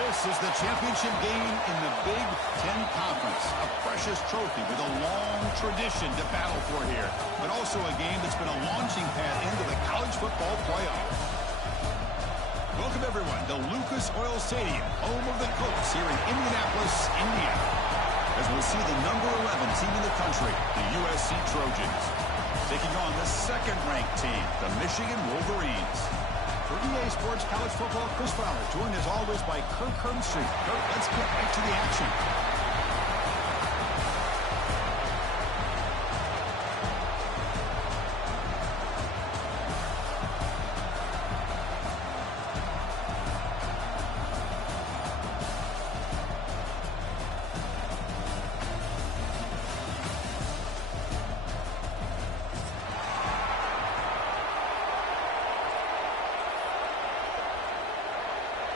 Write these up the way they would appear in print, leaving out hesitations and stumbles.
This is the championship game in the Big Ten Conference. A precious trophy with a long tradition to battle for here. But also a game that's been a launching pad into the college football playoff. Welcome, everyone, to Lucas Oil Stadium, home of the Colts here in Indianapolis, Indiana. As we'll see the number 11 team in the country, the USC Trojans, taking on the second-ranked team, the Michigan Wolverines. For EA Sports College Football, Chris Fowler, joined as always by Kirk Herbstreit. Kirk, let's get right to the action.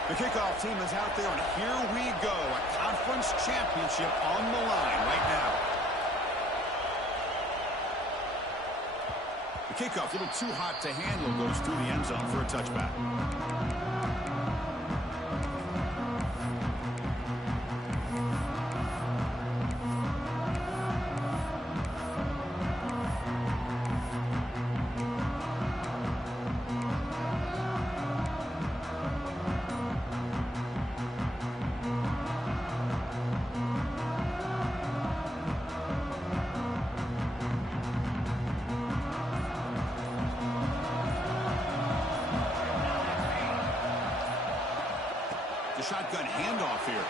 The kickoff team is out there, and here we go. A conference championship on the line right now. The kickoff, a little too hot to handle, goes through the end zone for a touchback. Shotgun handoff here.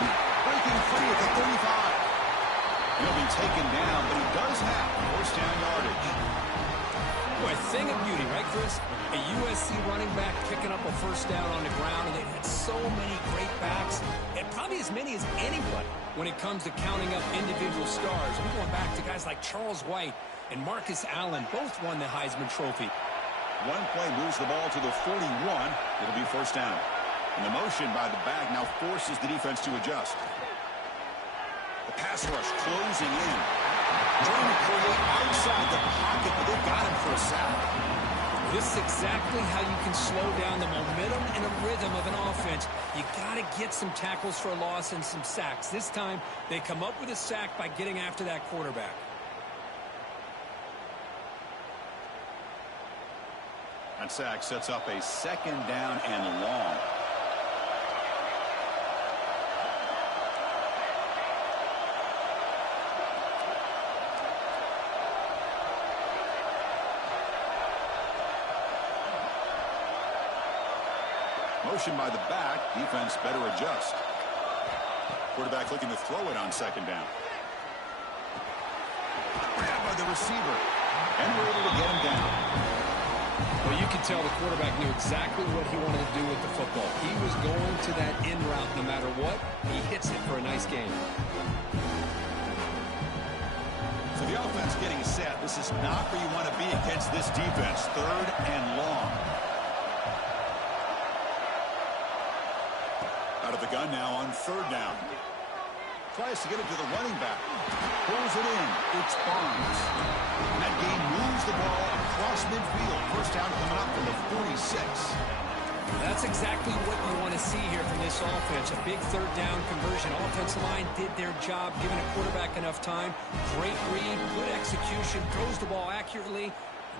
Breaking free at the 35. He'll be taken down, but he does have first down yardage. Boy, a thing of beauty, right, Chris? A USC running back picking up a first down on the ground, and they've had so many great backs, and probably as many as anybody when it comes to counting up individual stars. We're going back to guys like Charles White and Marcus Allen. Both won the Heisman Trophy. One play moves the ball to the 41. It'll be first down. And the motion by the back now forces the defense to adjust. The pass rush closing in. Trying to create outside the pocket, but they've got him for a sack. This is exactly how you can slow down the momentum and a rhythm of an offense. You got to get some tackles for a loss and some sacks. This time, they come up with a sack by getting after that quarterback. That sack sets up a second down and long. Motion by the back. Defense better adjust. Quarterback looking to throw it on second down. Grab by the receiver. And we're able to get him down. Well, you can tell the quarterback knew exactly what he wanted to do with the football. He was going to that in route no matter what. He hits it for a nice gain. So the offense getting set. This is not where you want to be against this defense. Third and long. Out of the gun now on third down. Tries to get it to the running back. Pulls it in. It's Barnes. That game moves the ball across midfield. First down coming up from the 46. That's exactly what you want to see here from this offense. A big third down conversion. Offensive line did their job, giving a quarterback enough time. Great read, good execution, throws the ball accurately.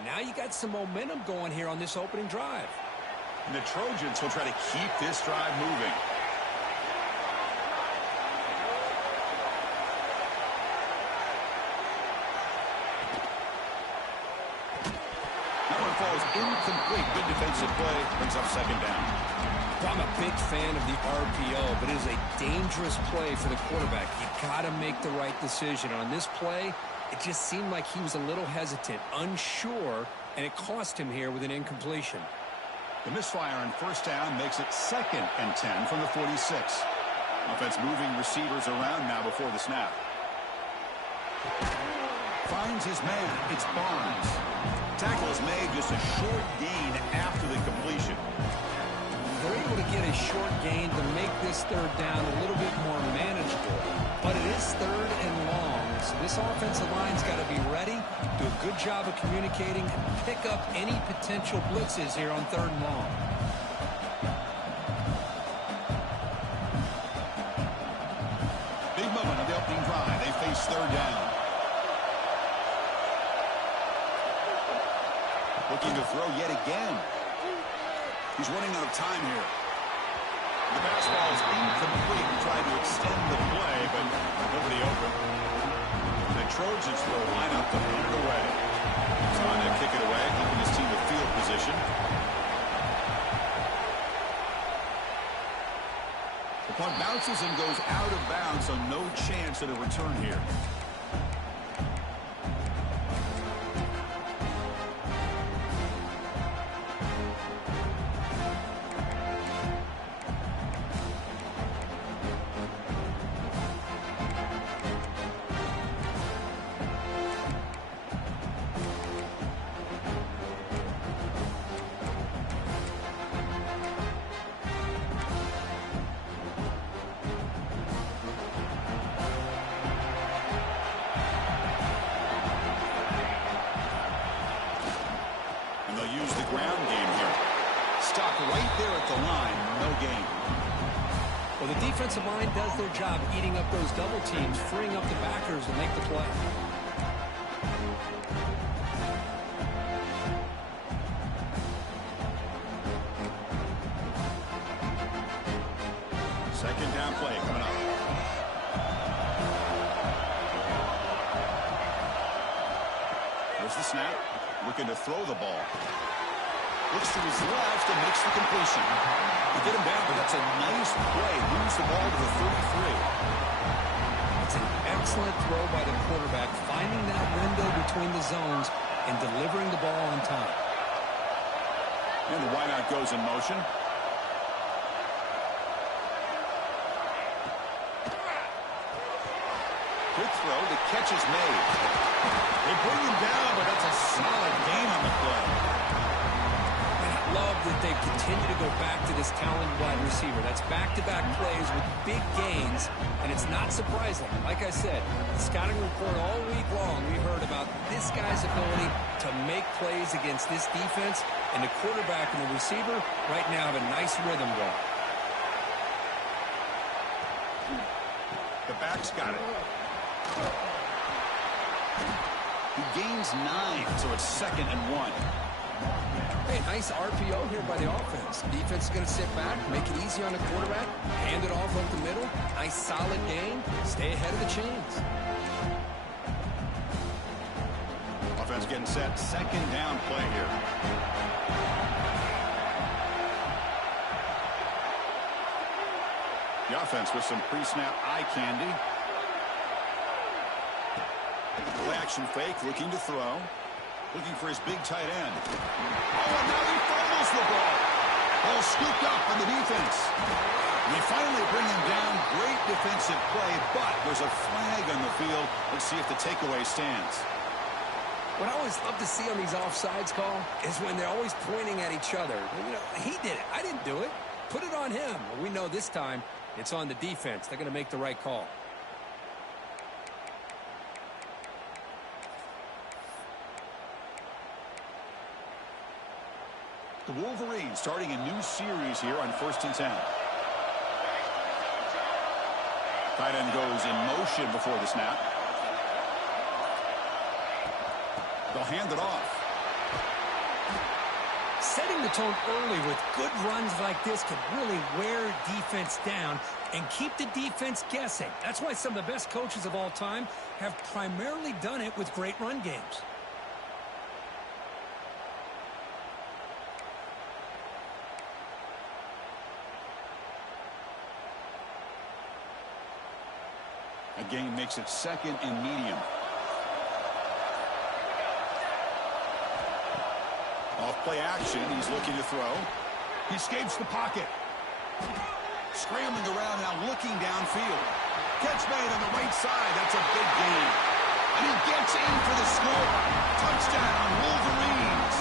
Now you got some momentum going here on this opening drive. And the Trojans will try to keep this drive moving. Falls incomplete. Good defensive play. Brings up second down. Well, I'm a big fan of the RPO, but it is a dangerous play for the quarterback. You got to make the right decision. On this play, it just seemed like he was a little hesitant, unsure, and it cost him here with an incompletion. The misfire on first down makes it 2nd and 10 from the 46. Offense moving receivers around now before the snap. Finds his man. It's Barnes. Tackle is made, just a short gain after the completion. They're able to get a short gain to make this third down a little bit more manageable. But it is third and long, so this offensive line's got to be ready, do a good job of communicating, and pick up any potential blitzes here on third and long. it's third down. Looking to throw yet again. He's running out of time here. The pass ball is incomplete. Tried to extend the play, but nobody open. The Trojans will line up to put it away. Trying to kick it away, keeping his team with field position. The punt bounces and goes out of bounds, so no chance at a return here. Well, the defensive line does their job eating up those double teams, freeing up the backers to make the play. Second down play coming up. There's the snap. Looking to throw the ball. Looks to his left and makes the completion. You get him down, but that's a nice play. Moves the ball to the 33. It's an excellent throw by the quarterback, finding that window between the zones and delivering the ball on time. And the wideout goes in motion. Quick throw. The catch is made. They bring him down, but that's a solid gain on the play. Love that they continue to go back to this talented wide receiver. That's back-to-back plays with big gains, and it's not surprising. Like I said, the scouting report all week long, we heard about this guy's ability to make plays against this defense, and the quarterback and the receiver right now have a nice rhythm going. The back's got it. He gains 9, so it's 2nd and 1. Hey, nice RPO here by the offense. Defense is going to sit back, make it easy on the quarterback, hand it off up the middle. Nice solid gain. Stay ahead of the chains. Offense getting set. Second down play here. The offense with some pre-snap eye candy. Play action fake, looking to throw. Looking for his big tight end. Oh, and now he fumbles the ball. Ball scooped up on the defense. And they finally bring him down. Great defensive play, but there's a flag on the field. Let's see if the takeaway stands. What I always love to see on these offsides call is when they're always pointing at each other. You know, he did it. I didn't do it. Put it on him. Well, we know this time it's on the defense. They're going to make the right call. The Wolverines starting a new series here on 1st and 10. Tight end goes in motion before the snap. They'll hand it off. Setting the tone early with good runs like this can really wear defense down and keep the defense guessing. That's why some of the best coaches of all time have primarily done it with great run games. A gain makes it 2nd and medium. Off play action. He's looking to throw. He escapes the pocket. Scrambling around now, looking downfield. Catch made on the right side. That's a big gain. And he gets in for the score. Touchdown, Wolverines.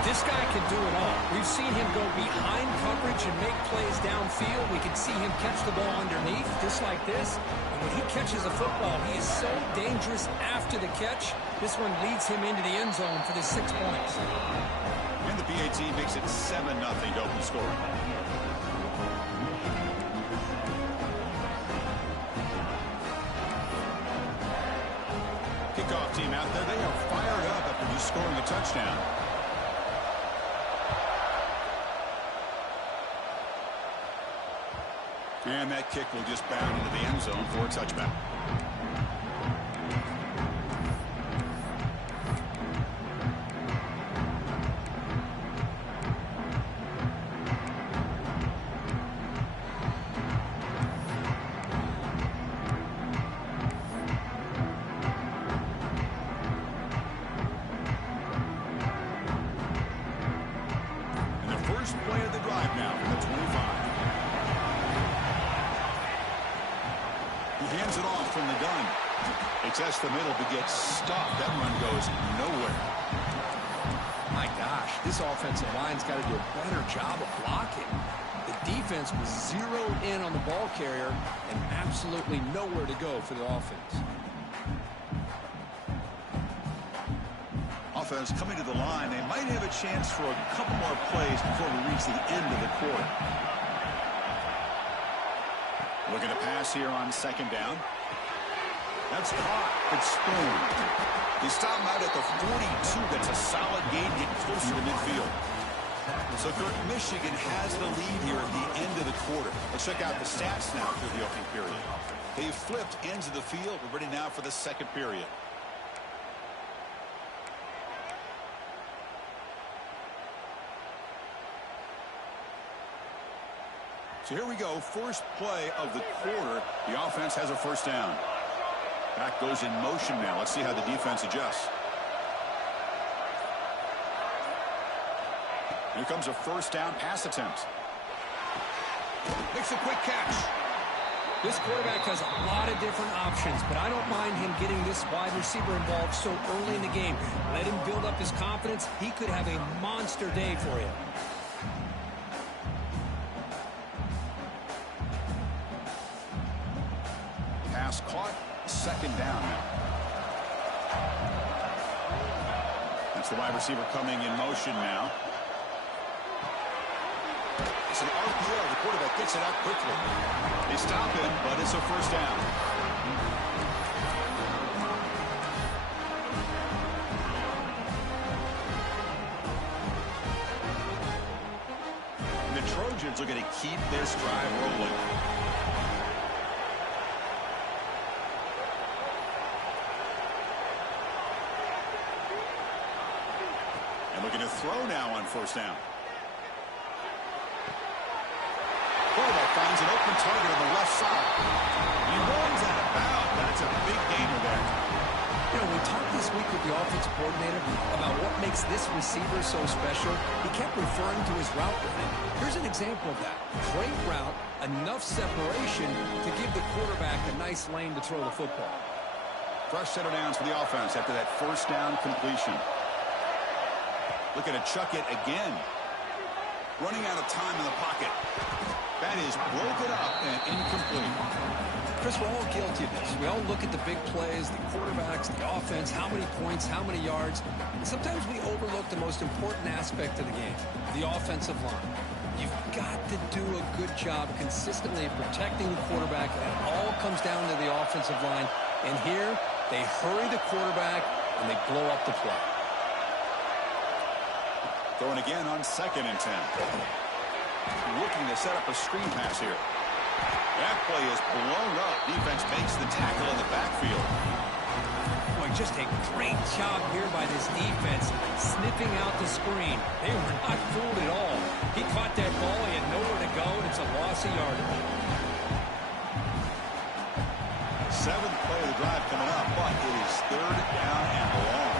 This guy can do it all. We've seen him go behind coverage and make plays downfield. We can see him catch the ball underneath, just like this. And when he catches a football, he is so dangerous after the catch. This one leads him into the end zone for the 6 points. And the BAT makes it 7-0 to open score. kickoff team out there. They are fired up after just scoring a touchdown. And that kick will just bound into the end zone for a touchback. First play of the drive now from the 25. He hands it off from the gun. He tests the middle but gets stopped. That run goes nowhere. My gosh, this offensive line's got to do a better job of blocking. The defense was zeroed in on the ball carrier and absolutely nowhere to go for the offense. Offense coming to the line. They might have a chance for a couple more plays before we reach the end of the quarter. Looking to pass here on second down. That's caught. It's spooned. They stop him out at the 42. That's a solid gain, getting closer to midfield. So Michigan has the lead here at the end of the quarter. Let's check out the stats now through the opening period. They've flipped ends of the field. We're ready now for the second period. So here we go, first play of the quarter. The offense has a first down. Back goes in motion now. Let's see how the defense adjusts. Here comes a first down pass attempt. Makes a quick catch. This quarterback has a lot of different options, but I don't mind him getting this wide receiver involved so early in the game. Let him build up his confidence. He could have a monster day for you. Pass caught, second down now. That's the wide receiver coming in motion now. It's an RPO. The quarterback gets it out quickly. They stop him, but it's a first down. And the Trojans are going to keep this drive rolling. Looking to throw now on first down. Quarterback finds an open target on the left side. He runs out of bounds. That's a big gainer there. You know, we talked this week with the offensive coordinator about what makes this receiver so special. He kept referring to his route running. Here's an example of that. Great route, enough separation to give the quarterback a nice lane to throw the football. Fresh set of downs for the offense after that first down completion. Looking to chuck it again. Running out of time in the pocket. That is broken up and incomplete. Chris, we're all guilty of this. We all look at the big plays, the quarterbacks, the offense, how many points, how many yards. And sometimes we overlook the most important aspect of the game, the offensive line. You've got to do a good job consistently protecting the quarterback. And it all comes down to the offensive line. And here, they hurry the quarterback and they blow up the play. Throwing again on 2nd and 10. Looking to set up a screen pass here. That play is blown up. Defense makes the tackle in the backfield. Boy, just a great job here by this defense, sniffing out the screen. They were not fooled at all. He caught that ball. He had nowhere to go, and it's a loss of yardage. 7th play of the drive coming up, but it is 3rd down and long.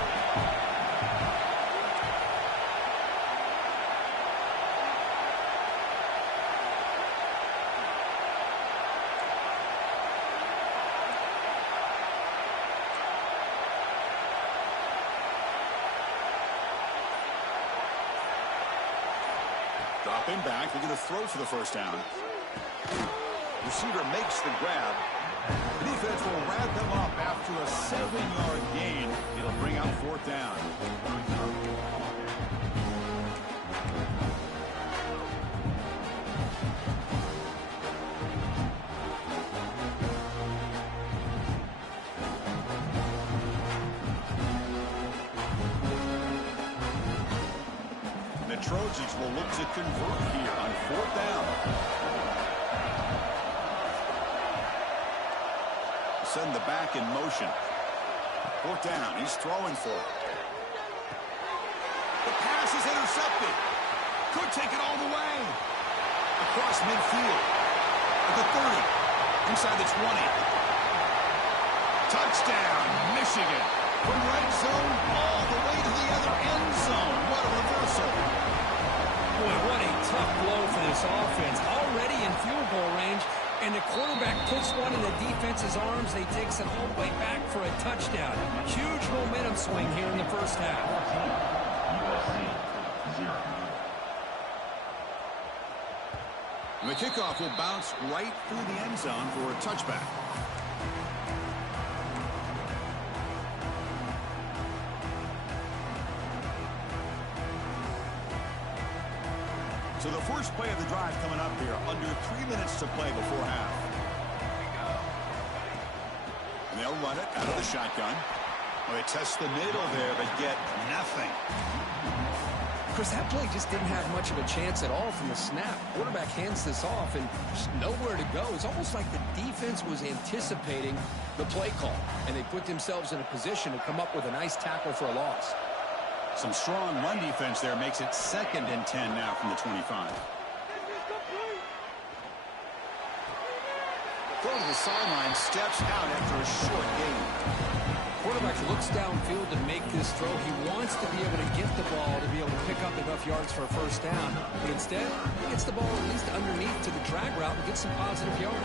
Dropping back, they're going to throw for the first down. Receiver makes the grab. The defense will wrap him up after a 7-yard gain. It'll bring out 4th down. Trojans will look to convert here on 4th down. Send the back in motion. 4th down. He's throwing for it. The pass is intercepted. Could take it all the way. Across midfield. At the 30. Inside the 20. Touchdown, Michigan. From right zone all the way to the other end zone. What a reversal. Boy, what a tough blow for this offense. Already in field goal range, and the quarterback puts one in the defense's arms. They takes it all the way back for a touchdown. Huge momentum swing here in the first half. The kickoff will bounce right through the end zone for a touchback. So the first play of the drive coming up here, under 3 minutes to play before half. And they'll run it out of the shotgun. Well, they test the middle there, but get nothing. Chris, that play just didn't have much of a chance at all from the snap. Quarterback hands this off and just nowhere to go. It's almost like the defense was anticipating the play call, and they put themselves in a position to come up with a nice tackle for a loss. Some strong run defense there makes it 2nd and 10 now from the 25. Throw to the sideline, steps out after a short gain. Quarterback looks downfield to make this throw. He wants to be able to get the ball to be able to pick up enough yards for a first down. But instead, he gets the ball at least underneath to the drag route and gets some positive yards.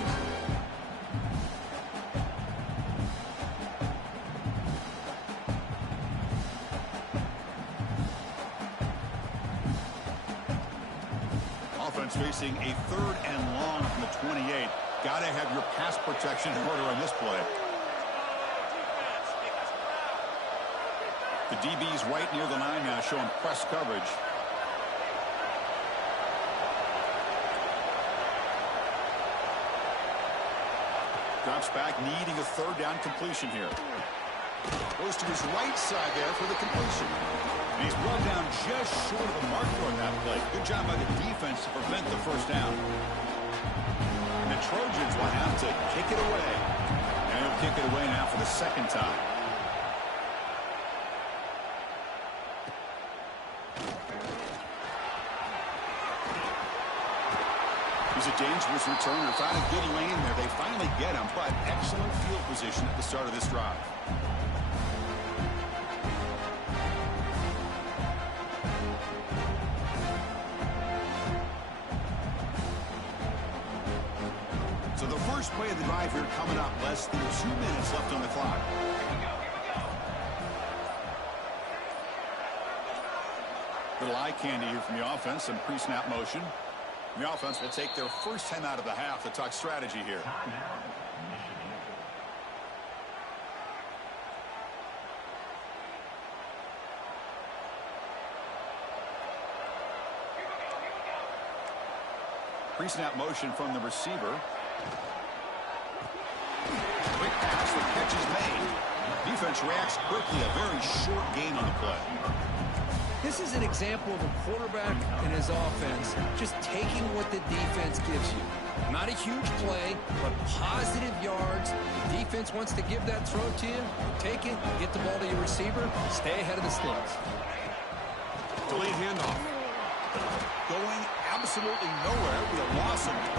Offense facing a 3rd and long from the 28. Got to have your pass protection in order on this play. The DB's right near the line now, showing press coverage. Drops back, needing a 3rd down completion here. Goes to his right side there for the completion. And he's brought down just short of the marker on that play. Good job by the defense to prevent the first down. And the Trojans will have to kick it away. And he'll kick it away now for the 2nd time. He's a dangerous returner. Found a good lane there. They finally get him, but excellent field position at the start of this drive. So the first play of the drive here coming up. Less than 2 minutes left on the clock. Little eye candy here from the offense. Some pre-snap motion. The offense will take their first time out of the half to talk strategy here. Pre-snap motion from the receiver. Quick pass with catches made. Defense reacts quickly. A very short gain on the play. This is an example of a quarterback and his offense just taking what the defense gives you. Not a huge play, but positive yards. The defense wants to give that throw to you. Take it, get the ball to your receiver, stay ahead of the sticks. Delayed handoff. Going absolutely nowhere with a loss of it.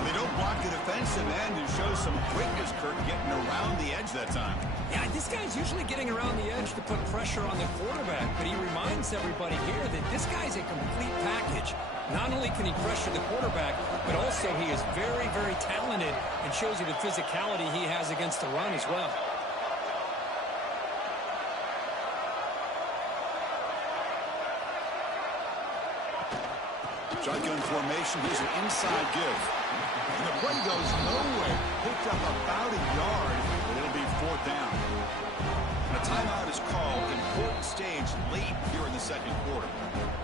They don't block the defensive end and show some quickness, Kirk, getting around the edge that time. Yeah, this guy's usually getting around the edge to put pressure on the quarterback, but he reminds everybody here that this guy's a complete package. Not only can he pressure the quarterback, but also he is very, very talented and shows you the physicality he has against the run as well. Shotgun formation. Here's an inside give. And the play goes nowhere. Picked up about a yard, but it'll be 4th down. And a timeout is called. Important stage late here in the 2nd quarter.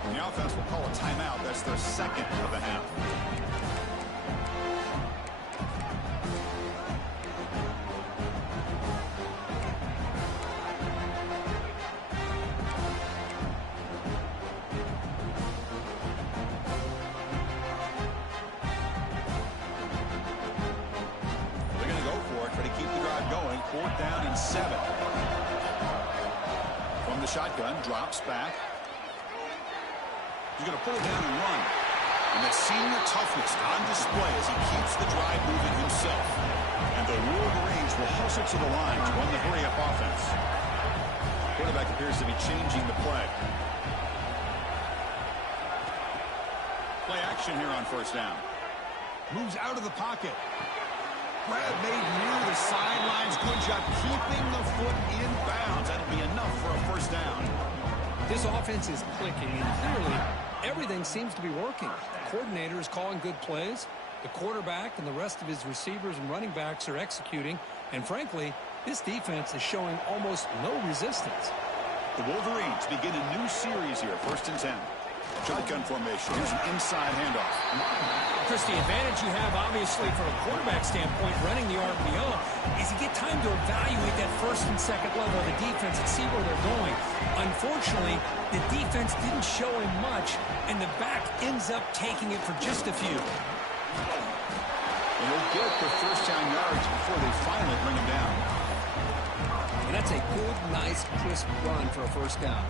And the offense will call a timeout. That's their 2nd of the half. the shotgun, drops back. He's going to pull it down and run. And that senior toughness on display as he keeps the drive moving himself. And the Wolverines will hustle to the line to run the hurry-up offense. Quarterback appears to be changing the play. Play action here on first down. Moves out of the pocket. Grab made near the sidelines. Good job keeping the foot in bounds. That'll be enough for a first down. This offense is clicking, and clearly everything seems to be working. The coordinator is calling good plays. The quarterback and the rest of his receivers and running backs are executing. And frankly, this defense is showing almost no resistance. The Wolverines begin a new series here, 1st and 10. Shotgun formation. Here's an inside handoff. Chris, the advantage you have, obviously, from a quarterback standpoint, running the RPO, is you get time to evaluate that first and second level of the defense and see where they're going. Unfortunately, the defense didn't show him much, and the back ends up taking it for just a few. And he'll get the first down yards before they finally bring him down. And that's a good, nice, crisp run for a first down.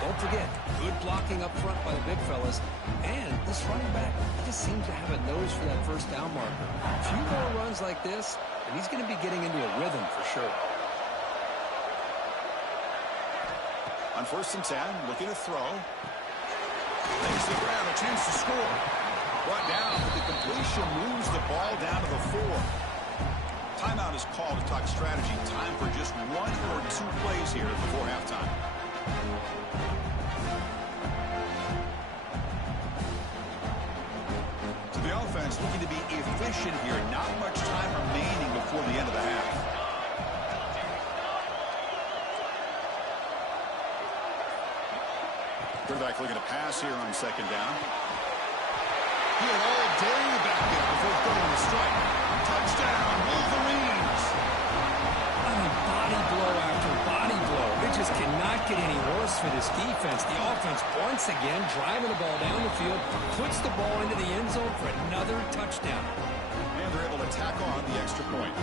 Don't forget, good blocking up front by the big fellas. And this running back just seems to have a nose for that first down marker. A few more runs like this, and he's going to be getting into a rhythm for sure. On 1st and 10, looking to throw. Makes the grab, a chance to score. Brought down, but the completion moves the ball down to the 4. Timeout is called to talk strategy. Time for just 1 or 2 plays here before halftime. So the offense looking to be efficient here. Not much time remaining before the end of the half. Quarterback looking to pass here on 2nd down. He had all day back there before throwing the strike. Touchdown, Wolverines! I mean, body blow after body blow. It just cannot get any worse for this defense. The offense, once again, driving the ball down the field, puts the ball into the end zone for another touchdown. And they're able to tack on the extra point.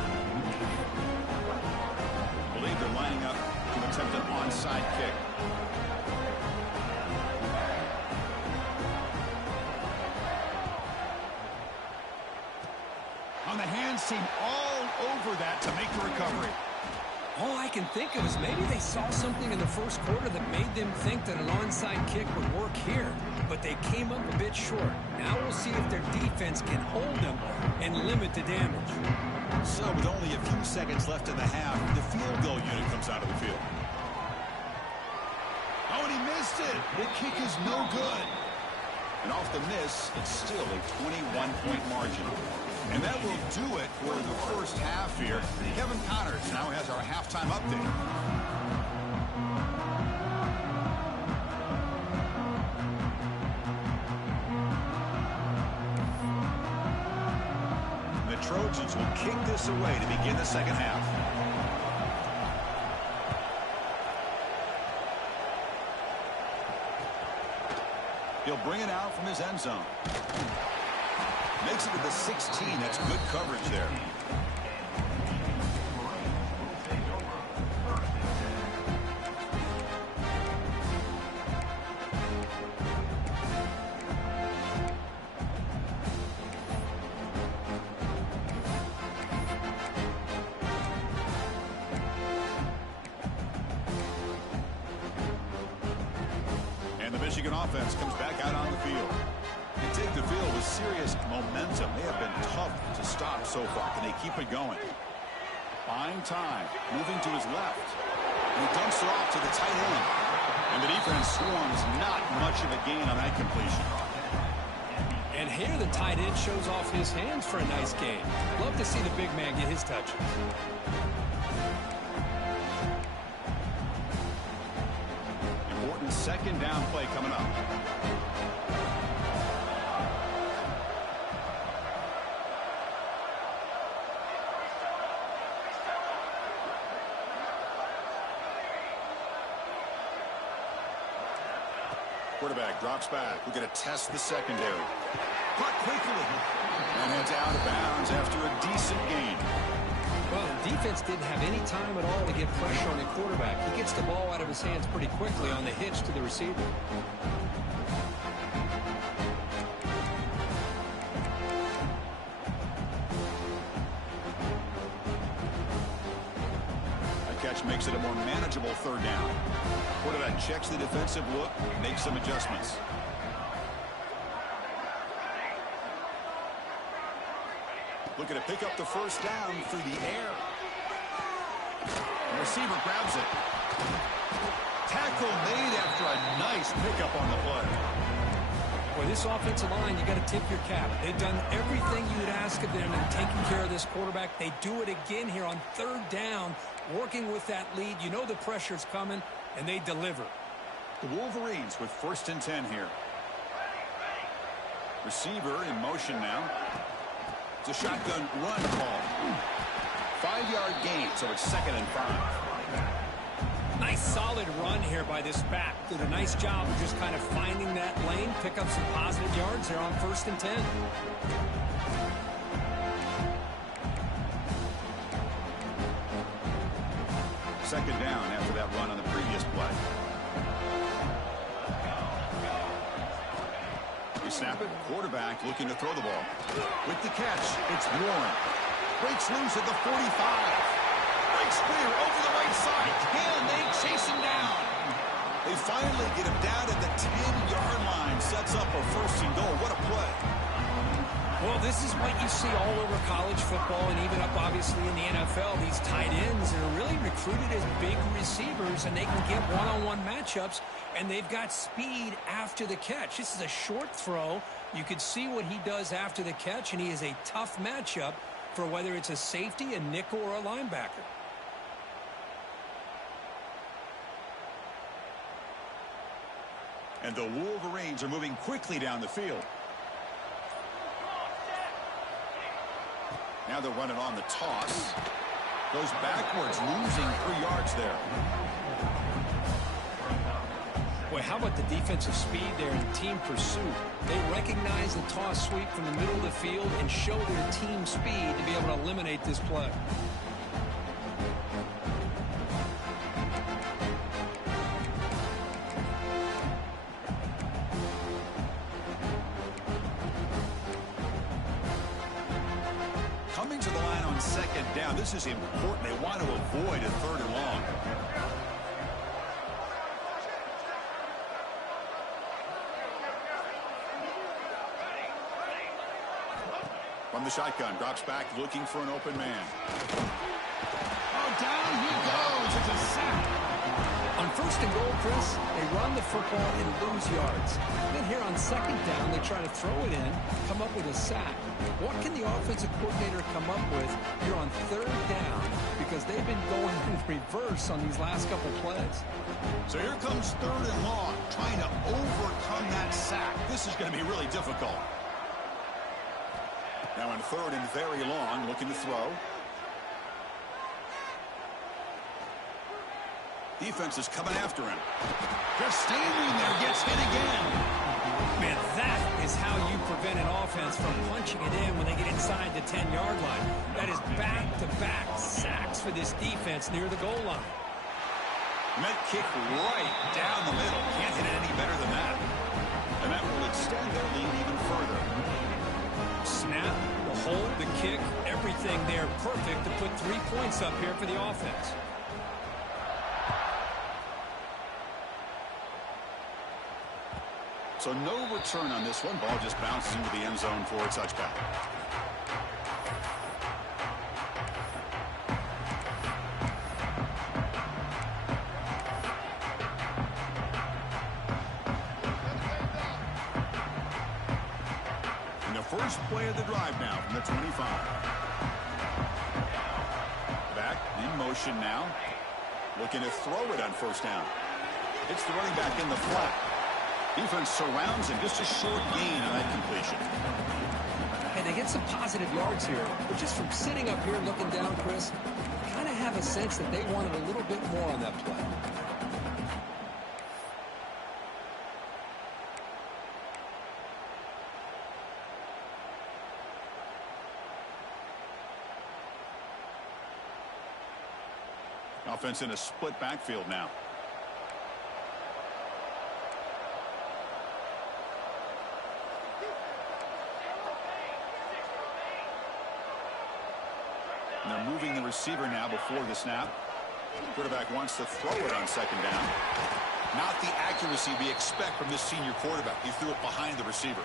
I believe they're lining up to attempt an onside kick. On the hands team all over that to make the recovery. All I can think of is maybe they saw something in the first quarter that made them think that an onside kick would work here. But they came up a bit short. Now we'll see if their defense can hold them and limit the damage. So with only a few seconds left in the half, the field goal unit comes out of the field. Oh, and he missed it. The kick is no good. And off the miss, it's still a 21-point margin. And that will do it for the first half here. Kevin Connors now has our halftime update. The Trojans will kick this away to begin the second half. He'll bring it out from his end zone. Makes it to the 16. That's good coverage there. And the Michigan offense comes back out on the field. They take the field with serious momentum. They have been tough to stop so far. Can they keep it going? Buying time. Moving to his left. And he dumps it off to the tight end. And the defense swarms. Not much of a gain on that completion. And here the tight end shows off his hands for a nice gain. Love to see the big man get his touches. Important 2nd down play coming up. Quarterback drops back. We're going to test the secondary. Caught quickly. And heads out of bounds after a decent gain. Well, the defense didn't have any time at all to get pressure on the quarterback. He gets the ball out of his hands pretty quickly on the hitch to the receiver. Catch makes it a more manageable third down. Quarterback checks the defensive look, makes some adjustments. Looking to pick up the first down through the air. The receiver grabs it. Tackle made after a nice pickup on the play. Boy, this offensive line, you got to tip your cap. They've done everything you would ask of them in taking care of this quarterback. They do it again here on third down, working with that lead. You know the pressure's coming, and they deliver. The Wolverines with 1st and 10 here. Receiver in motion now. It's a shotgun run call. 5-yard gain, so it's 2nd and 5. Nice solid run here by this back. Did a nice job of just kind of finding that lane, pick up some positive yards there on 1st and 10. Second down after that run on the previous play. You snap it, quarterback looking to throw the ball. With the catch, it's Warren. Breaks loose at the 45. Breaks clear over the right side. Can they chase him down? They finally get him down at the 10-yard line. Sets up a 1st and goal. What a play. Well, this is what you see all over college football and even up, obviously, in the NFL. These tight ends are really recruited as big receivers, and they can get one-on-one matchups, and they've got speed after the catch. This is a short throw. You can see what he does after the catch, and he is a tough matchup for whether it's a safety, a nickel, or a linebacker. And the Wolverines are moving quickly down the field. Now they're running on the toss. Goes backwards, losing 3 yards there. Boy, how about the defensive speed there and team pursuit? They recognize the toss sweep from the middle of the field and show their team speed to be able to eliminate this play. Coming to the line on 2nd down. This is important. They want to avoid a 3rd and long. From the shotgun, drops back, looking for an open man. Oh, down he goes. It's a sack. On 1st and goal, Chris, they run the football and lose yards. Then here on 2nd down, they try to throw it in, come up with a sack. What can the offensive coordinator come up with here on 3rd down? Because they've been going in reverse on these last couple plays. So here comes 3rd and long, trying to overcome that sack. This is going to be really difficult. Now on 3rd and very long, looking to throw. Defense is coming after him. Just standing there, gets hit again. Man, that is how you prevent an offense from punching it in when they get inside the 10-yard line. That is back-to-back sacks for this defense near the goal line. Met kick right down the middle. Can't hit it any better than that. And that will extend their lead even further. Snap, the hold, the kick, everything there perfect to put 3 points up here for the offense. So no return on this one. Ball just bounces into the end zone for a touchback. And the first play of the drive now from the 25. Back in motion now. Looking to throw it on 1st down. It's the running back in the flat. Defense surrounds him. Just a short gain on that completion. Hey, they get some positive yards here. But just from sitting up here looking down, Chris, kind of have a sense that they wanted a little bit more on that play. Offense in a split backfield now. And they're moving the receiver now before the snap. Quarterback wants to throw it on second down. Not the accuracy we expect from this senior quarterback. He threw it behind the receiver.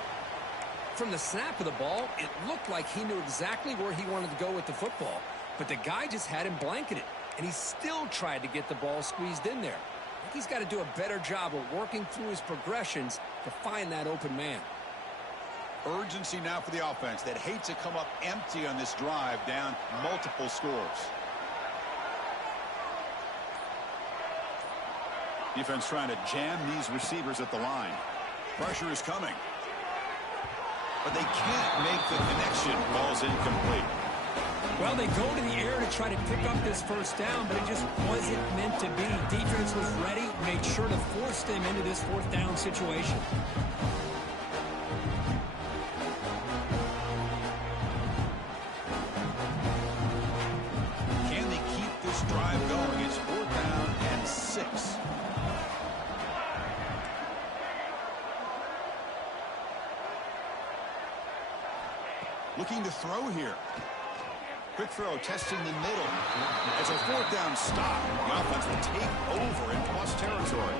From the snap of the ball, it looked like he knew exactly where he wanted to go with the football. But the guy just had him blanketed, and he still tried to get the ball squeezed in there. I think he's got to do a better job of working through his progressions to find that open man. Urgency now for the offense that hates to come up empty on this drive, down multiple scores. Defense trying to jam these receivers at the line. Pressure is coming. But they can't make the connection. Ball's incomplete. Well, they go to the air to try to pick up this first down, but it just wasn't meant to be. Defense was ready, made sure to force them into this fourth down situation. Can they keep this drive going? It's 4th down and 6. Looking to throw here. Quick throw, testing the middle. It's a 4th down stop. The offense will take over in plus territory.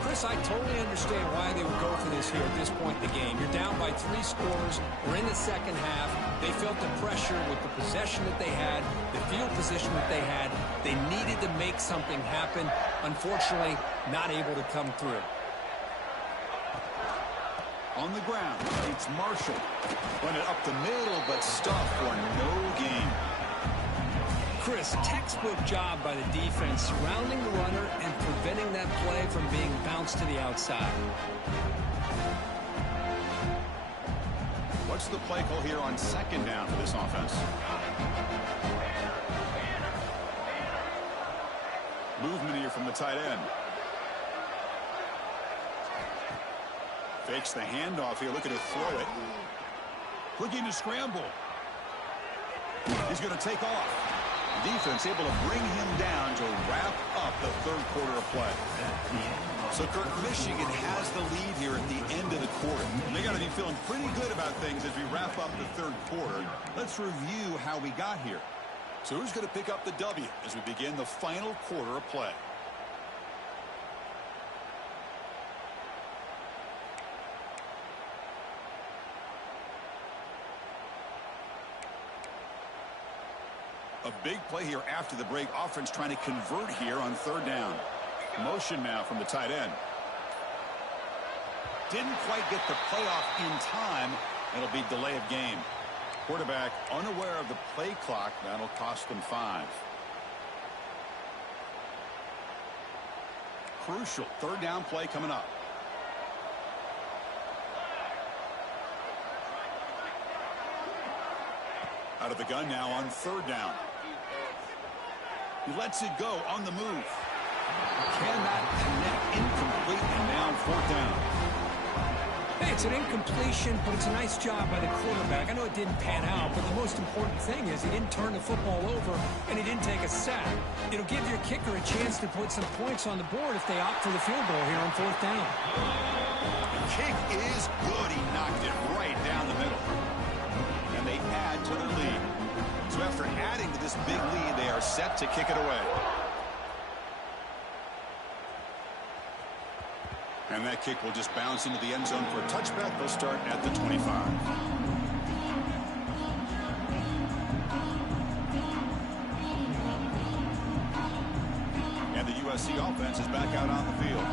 Chris, I totally understand why they would go for this here at this point in the game. You're down by 3 scores. We're in the second half. They felt the pressure with the possession that they had, the field position that they had. They needed to make something happen. Unfortunately, not able to come through. On the ground, it's Marshall. Run it up the middle, but stuffed for no gain. Chris, textbook job by the defense, surrounding the runner and preventing that play from being bounced to the outside. What's the play call here on second down for this offense? Movement here from the tight end. Fakes the handoff here, looking to throw it. Looking to scramble. He's going to take off. Defense able to bring him down to wrap up the third quarter of play. So, Kirk, Michigan has the lead here at the end of the quarter. They got to be feeling pretty good about things as we wrap up the third quarter. Let's review how we got here. So who's going to pick up the W as we begin the final quarter of play? A big play here after the break. Offense trying to convert here on third down. Motion now from the tight end. Didn't quite get the playoff in time. It'll be delay of game. Quarterback unaware of the play clock. That'll cost them 5. Crucial third down play coming up. Out of the gun now on third down. He lets it go on the move. Cannot connect. Incomplete, and now 4th down. Hey, it's an incompletion, but it's a nice job by the quarterback. I know it didn't pan out, but the most important thing is he didn't turn the football over and he didn't take a sack. It'll give your kicker a chance to put some points on the board if they opt for the field goal here on 4th down. The kick is good. He knocked it right down the middle. And they add to their lead. So after adding to this big lead, they are set to kick it away. And that kick will just bounce into the end zone for a touchback. They'll start at the 25. And the USC offense is back out on the field.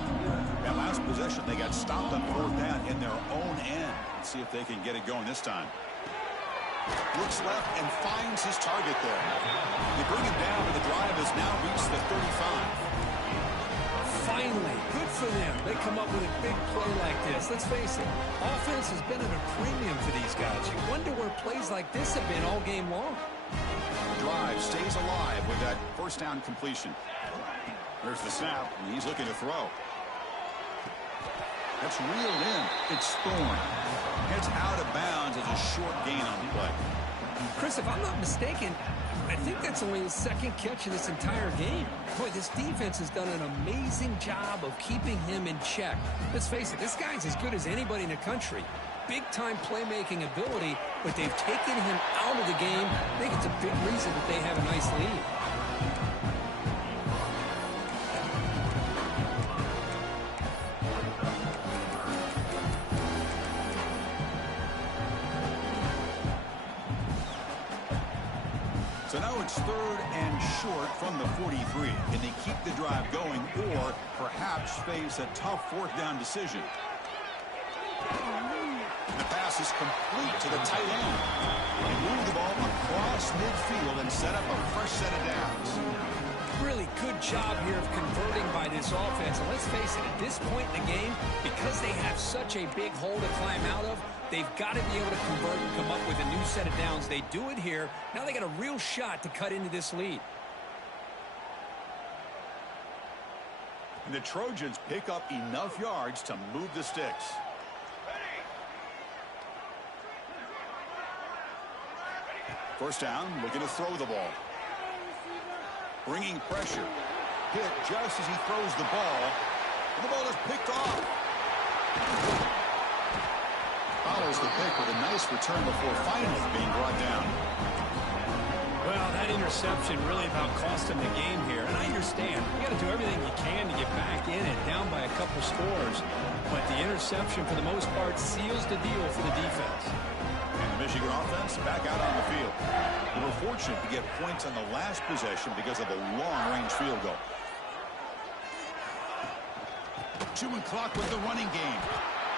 That last possession, they got stopped on 4th down in their own end. Let's see if they can get it going this time. Looks left and finds his target there. They bring him down, and the drive has now reached the 35. Finally, good for them. They come up with a big play like this. Let's face it, offense has been at a premium for these guys. You wonder where plays like this have been all game long. Drive stays alive with that first down completion. There's the snap, and he's looking to throw. That's reeled in. It's Thorne. Heads out of bounds as a short gain on the play. Chris, if I'm not mistaken, I think that's only his second catch of this entire game. Boy, this defense has done an amazing job of keeping him in check. Let's face it, this guy's as good as anybody in the country. Big-time playmaking ability, but they've taken him out of the game. I think it's a big reason that they have a nice lead. So now it's 3rd and short from the 43. Can they keep the drive going or perhaps face a tough 4th down decision? The pass is complete to the tight end. They move the ball across midfield and set up a fresh set of downs. Really good job here of converting by this offense. And let's face it, at this point in the game, because they have such a big hole to climb out of, they've got to be able to convert and come up with a new set of downs. They do it here. Now they got a real shot to cut into this lead. And the Trojans pick up enough yards to move the sticks. First down, looking to throw the ball. Bringing pressure. Hit just as he throws the ball. And the ball is picked off. Follows the pick with a nice return before finally being brought down. Well, that interception really about cost him the game here. And I understand. You got to do everything you can to get back in and down by a couple scores. But the interception, for the most part, seals the deal for the defense. And the Michigan offense back out on the field. They were fortunate to get points on the last possession because of a long-range field goal. Chewing clock with the running game.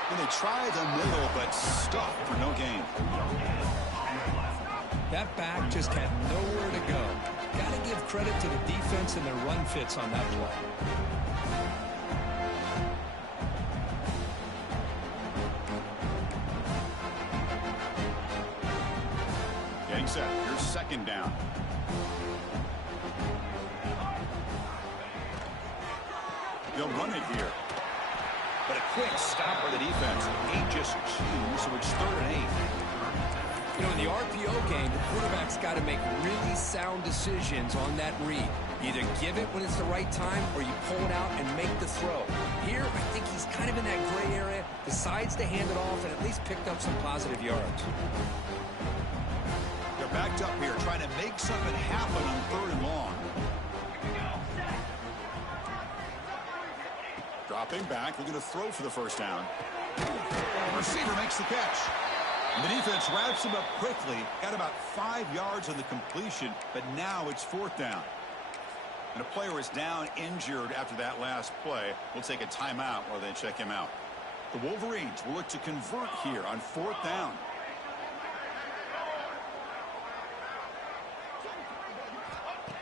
And they tried the middle, but stuck for no gain. That back just had nowhere to go. Got to give credit to the defense and their run fits on that play. Getting set. Here's 2nd down. They'll run it here. But a quick stop by the defense. 8 just 2, so it's 3rd and 8. You know, in the RPO game, the quarterback's got to make really sound decisions on that read. Either give it when it's the right time or you pull it out and make the throw. Here, I think he's kind of in that gray area, decides to hand it off and at least picked up some positive yards. They're backed up here trying to make something happen on 3rd and long. Dropping back, looking to throw for the first down. Receiver makes the catch. And the defense wraps him up quickly. Got about 5 yards on the completion, but now it's 4th down. And a player is down injured after that last play. We'll take a timeout while they check him out. The Wolverines will look to convert here on 4th down.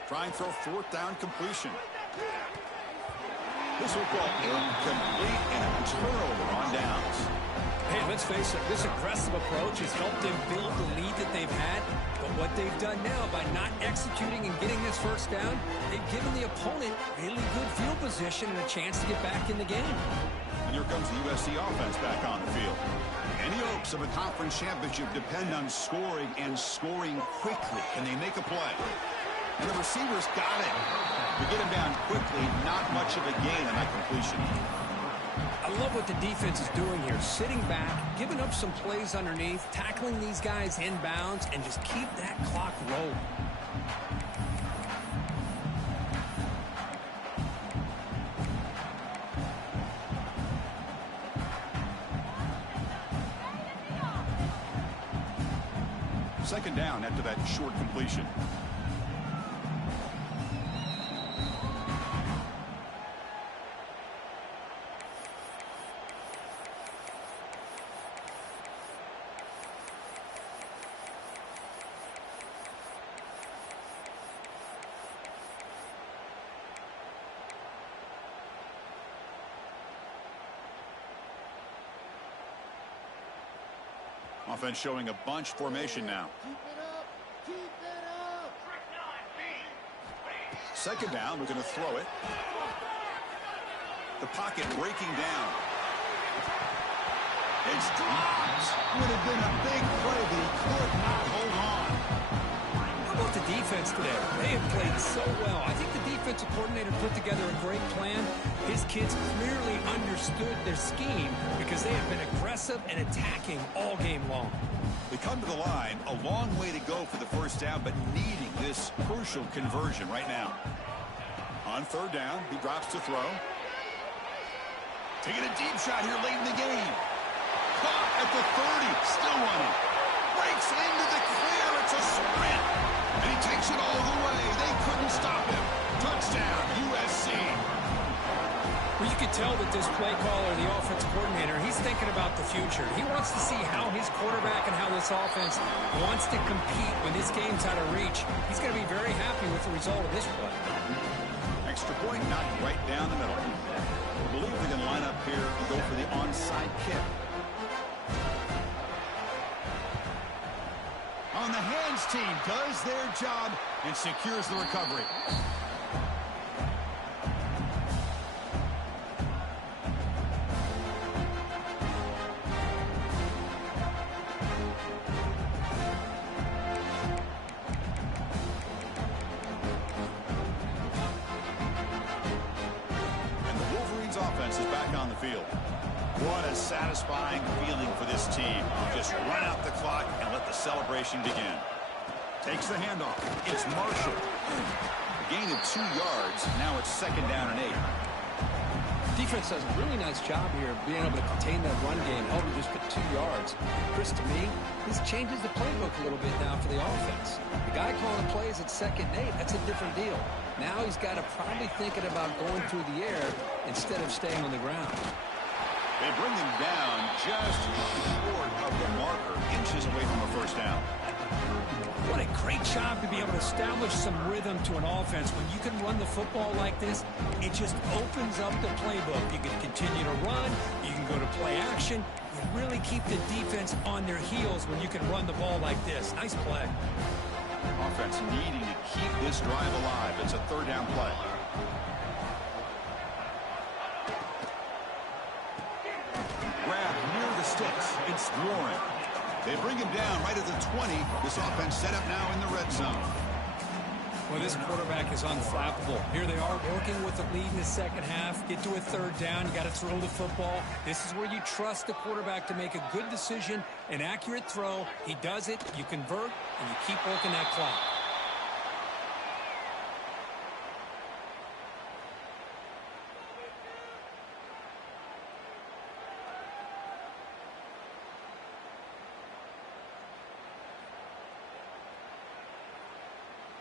Try and throw 4th down completion. This will go incomplete and a turnover on downs. Hey, let's face it, this aggressive approach has helped them build the lead that they've had. But what they've done now by not executing and getting this first down, they've given the opponent really good field position and a chance to get back in the game. And here comes the USC offense back on the field. Any hopes of a conference championship depend on scoring and scoring quickly. Can they make a play? And the receivers got it. To get him down quickly, not much of a gain on that completion. I love what the defense is doing here. Sitting back, giving up some plays underneath, tackling these guys inbounds, and just keep that clock rolling. Second down after that short completion. Offense showing a bunch formation now. Keep it up. Second down, we're going to throw it. The pocket breaking down. It's dropped. Would have been a big play, but he could not hold on. played so well. I think the defensive coordinator put together a great plan. His kids clearly understood their scheme because they have been aggressive and attacking all game long. They come to the line, a long way to go for the first down, but needing this crucial conversion right now. On third down, he drops to throw. Taking a deep shot here late in the game. Caught at the 30, still running. Breaks into the clear, it's a sprint. And he takes it all the way. They couldn't stop him. Touchdown, USC. Well, you could tell that this play caller, the offensive coordinator, he's thinking about the future. He wants to see how his quarterback and how this offense wants to compete when this game's out of reach. He's going to be very happy with the result of this play. Extra point, knocked right down the middle. I believe they're going to line up here and go for the onside kick. On the hands team does their job and secures the recovery. Offense is back on the field. What a satisfying feeling for this team. Just run out the clock and let the celebration begin. Takes the handoff. It's Marshall. A gain of 2 yards. Now it's second down and 8. Defense does a really nice job here of being able to contain that run game, helping just get 2 yards. Chris, to me, this changes the playbook a little bit now for the offense. The guy calling the plays at second and 8, that's a different deal. Now he's got to probably thinking about going through the air instead of staying on the ground. They bring him down just short of the marker, inches away from a first down. What a great job to be able to establish some rhythm to an offense. When you can run the football like this, it just opens up the playbook. You can continue to run. You can go to play action. You really keep the defense on their heels when you can run the ball like this. Nice play. Offense needing to keep this drive alive. It's a third down play. Grab near the sticks. It's Warren. They bring him down right at the 20. This offense set up now in the red zone. Well, this quarterback is unflappable. Here they are working with the lead in the second half. Get to a third down. You got to throw the football. This is where you trust the quarterback to make a good decision, an accurate throw. He does it. You convert, and you keep working that clock.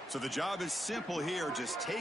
So the job is simple here. Just take